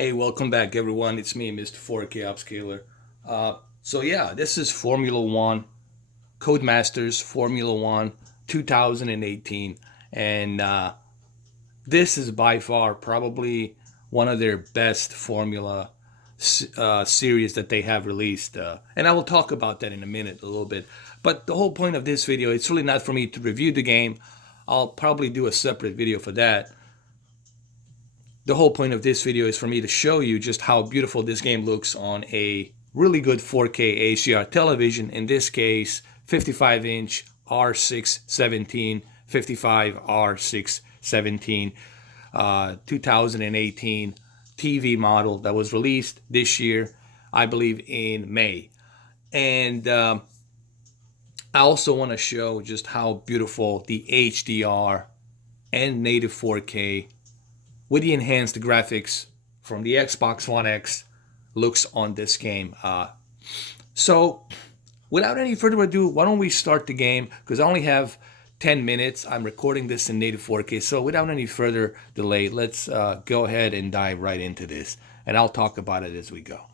Hey, welcome back, everyone. It's me, Mr. 4K Upscaler. So yeah, this is Formula One, Codemasters Formula One 2018, and this is by far probably one of their best Formula series that they have released. And I will talk about that in a minute, a little bit. But the whole point of this video, it's really not for me to review the game. I'll probably do a separate video for that. The whole point of this video is for me to show you just how beautiful this game looks on a really good 4K HDR television. In this case, 55-inch R617, 55 R617, 2018 TV model that was released this year, I believe in May. And I also want to show just how beautiful the HDR and native 4K with the enhanced graphics from the Xbox One X looks on this game. So without any further ado, why don't we start the game, because I only have 10 minutes. I'm recording this in native 4K, so without any further delay, let's go ahead and dive right into this, and I'll talk about it as we go.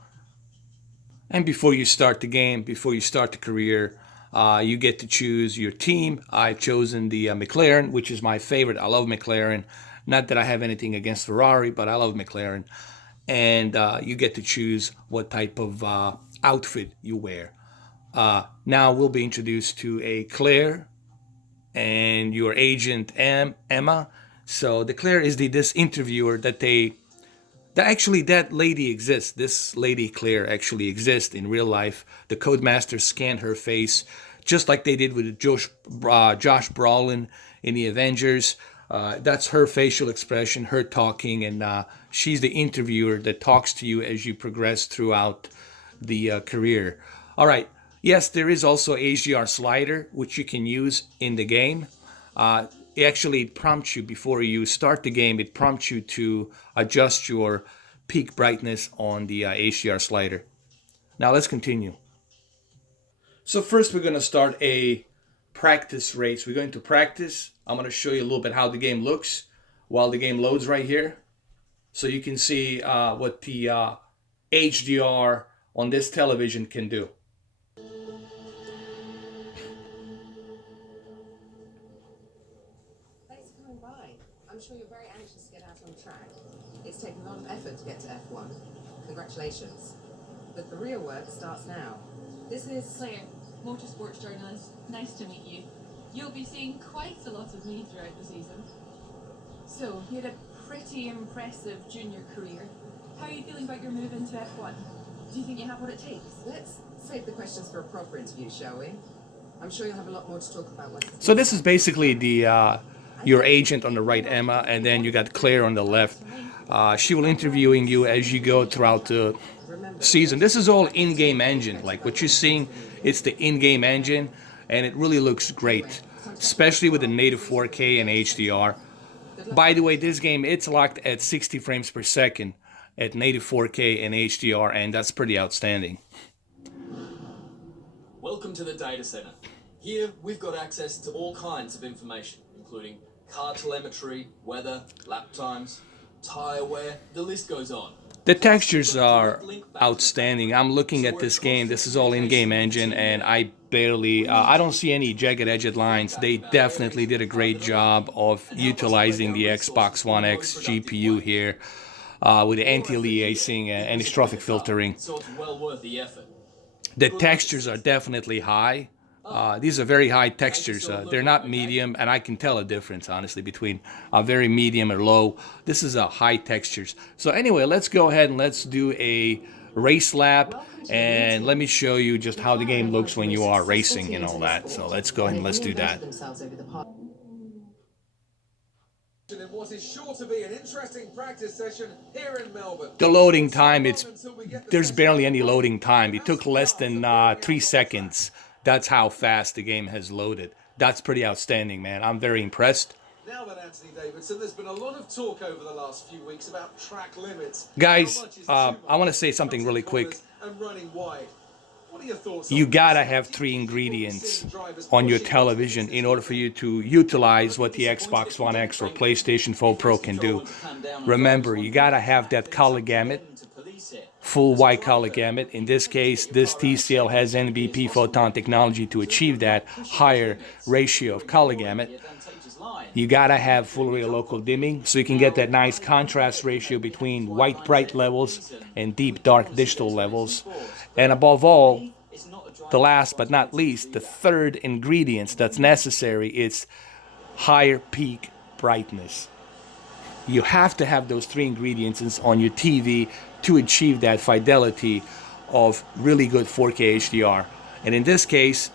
And before you start the game, before you start the career, you get to choose your team. I've chosen the McLaren, which is my favorite. I love McLaren. Not that I have anything against Ferrari, but I love McLaren. And you get to choose what type of outfit you wear. Now we'll be introduced to a Claire and your agent Emma. So the Claire is this interviewer that that lady exists. This lady Claire actually exists in real life. The Codemasters scanned her face just like they did with Josh Brolin in the Avengers. That's her facial expression, her talking, and she's the interviewer that talks to you as you progress throughout the career. All right. Yes, there is also HDR slider, which you can use in the game. It actually prompts you before you start the game. It prompts you to adjust your peak brightness on the HDR slider. Now let's continue. So first we're going to start a practice race. We're going to practice. I'm going to show you a little bit how the game looks while the game loads right here, so you can see what the HDR on this television can do. Thanks for coming by. I'm sure you're very anxious to get out on track. It's taken a lot of effort to get to F1. Congratulations. But the real work starts now. This is Claire, motorsports journalist. Nice to meet you. You'll be seeing quite a lot of me throughout the season. So, you had a pretty impressive junior career. How are you feeling about your move into F1? Do you think you have what it takes? Let's save the questions for a proper interview, shall we? I'm sure you'll have a lot more to talk about once. So this is basically the your agent on the right, Emma, and then you got Claire on the left. She will interviewing you as you go throughout the season. This is all in-game engine. Like what you're seeing, it's the in-game engine, and it really looks great, especially with the native 4K and HDR. By the way, this game, it's locked at 60 frames per second at native 4K and HDR, and that's pretty outstanding. Welcome to the data center. Here, we've got access to all kinds of information, including car telemetry, weather, lap times, tire wear, the list goes on. The textures are outstanding. I'm looking at this game. This is all in-game engine, and I don't see any jagged edged lines. They definitely did a great job of utilizing the Xbox One X GPU here with the anti-aliasing and anisotropic filtering. So it's well worth the effort. The textures are definitely high. These are very high textures. They're not medium, and I can tell a difference, honestly, between a very medium or low. This is a high textures. So anyway, let's go ahead and let's do a race lap, and let me show you just how the game looks when you are racing and all that. So let's go ahead and let's do that. In what is sure to be an interesting practice session here in Melbourne. The loading time, there's barely any loading time. It took less than 3 seconds. That's how fast the game has loaded. That's pretty outstanding, man. I'm very impressed. Now then, Anthony Davidson, there's been a lot of talk over the last few weeks about track limits. Guys, I want to say something really quick. And running wide. What are your thoughts you on gotta this? have Do you three think we'll be ingredients seeing drivers on your pushing television those in order for you to utilize what the Xbox One X or PlayStation 4 Pro can do. Remember, you gotta have that color gamut, full white color gamut. In this case, this TCL has NBP photon technology to achieve that higher ratio of color gamut. You gotta have full real local dimming so you can get that nice contrast ratio between white bright levels and deep dark digital levels. And above all, the last but not least, the third ingredient that's necessary is higher peak brightness. You have to have those three ingredients on your TV to achieve that fidelity of really good 4K HDR. And in this case,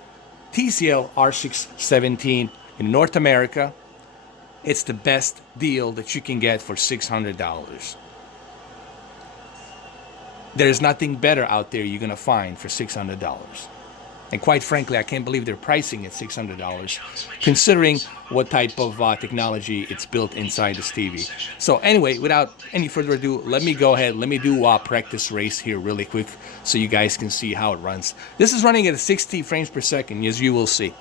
TCL R617 in North America, it's the best deal that you can get for $600. There's nothing better out there you're gonna find for $600. And quite frankly, I can't believe they're pricing at $600, considering what type of technology it's built inside this TV. So anyway, without any further ado, let me go ahead, let me do a practice race here really quick so you guys can see how it runs. This is running at 60 frames per second, as you will see.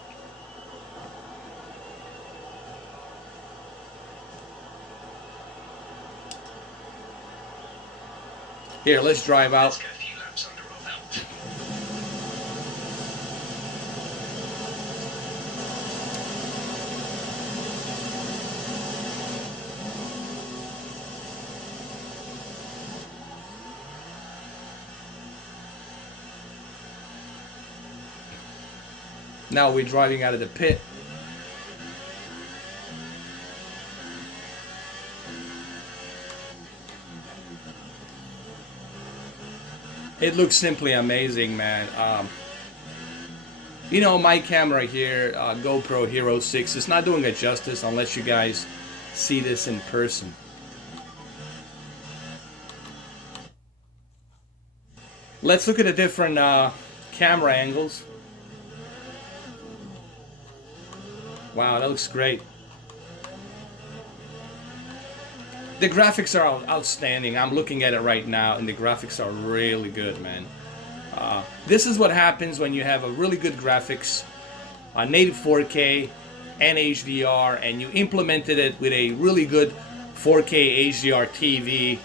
Here, let's drive out. Now we're driving out of the pit. It looks simply amazing, man. You know, my camera here, GoPro Hero 6, is not doing it justice unless you guys see this in person. Let's look at the different camera angles. Wow, that looks great. The graphics are outstanding. I'm looking at it right now, and the graphics are really good, man. This is what happens when you have a really good graphics, native 4K and HDR, and you implemented it with a really good 4K HDR TV.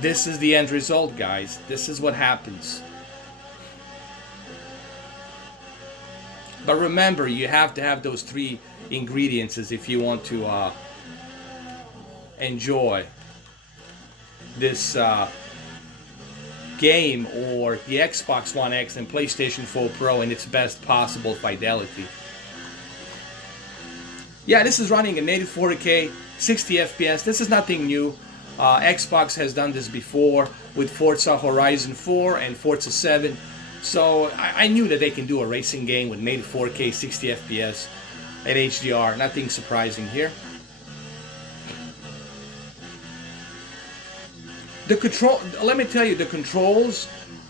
This is the end result, guys. This is what happens. But remember, you have to have those three ingredients if you want to enjoy this game or the Xbox One X and PlayStation 4 Pro in its best possible fidelity. Yeah, this is running in native 4K, 60 FPS. This is nothing new. Xbox has done this before with Forza Horizon 4 and Forza 7. So I knew that they can do a racing game with native 4K, 60 FPS and HDR. Nothing surprising here. The control, let me tell you, the controls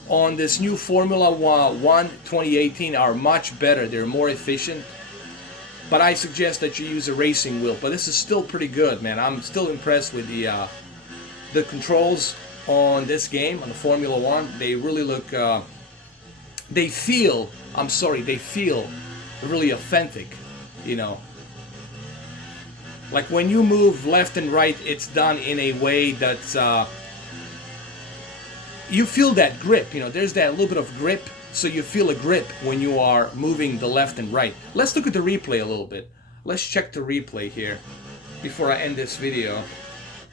on this new Formula One 2018 are much better. They're more efficient. But I suggest that you use a racing wheel. But this is still pretty good, man. I'm still impressed with the controls on this game, on the Formula One. They really look, they feel really authentic, you know. Like when you move left and right, it's done in a way that's, you feel that grip, you know, there's that little bit of grip, so you feel a grip when you are moving the left and right. Let's look at the replay a little bit. Let's check the replay here before I end this video.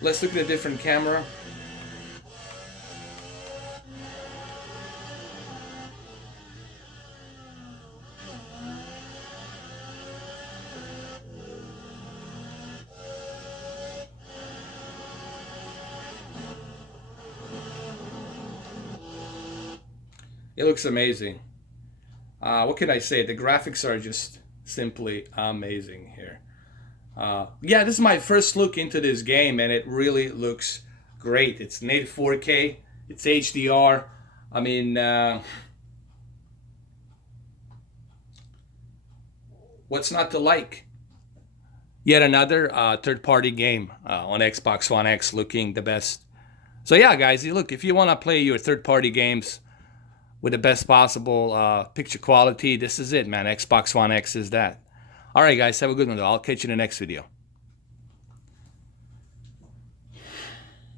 Let's look at a different camera. It looks amazing. What can I say? The graphics are just simply amazing here. Yeah, this is my first look into this game, and it really looks great. It's native 4K. It's HDR. I mean, what's not to like? Yet another third-party game on Xbox One X looking the best. So yeah, guys, look, if you want to play your third-party games with the best possible picture quality. This is it, man. Xbox One X is that. All right, guys, have a good one, though. I'll catch you in the next video.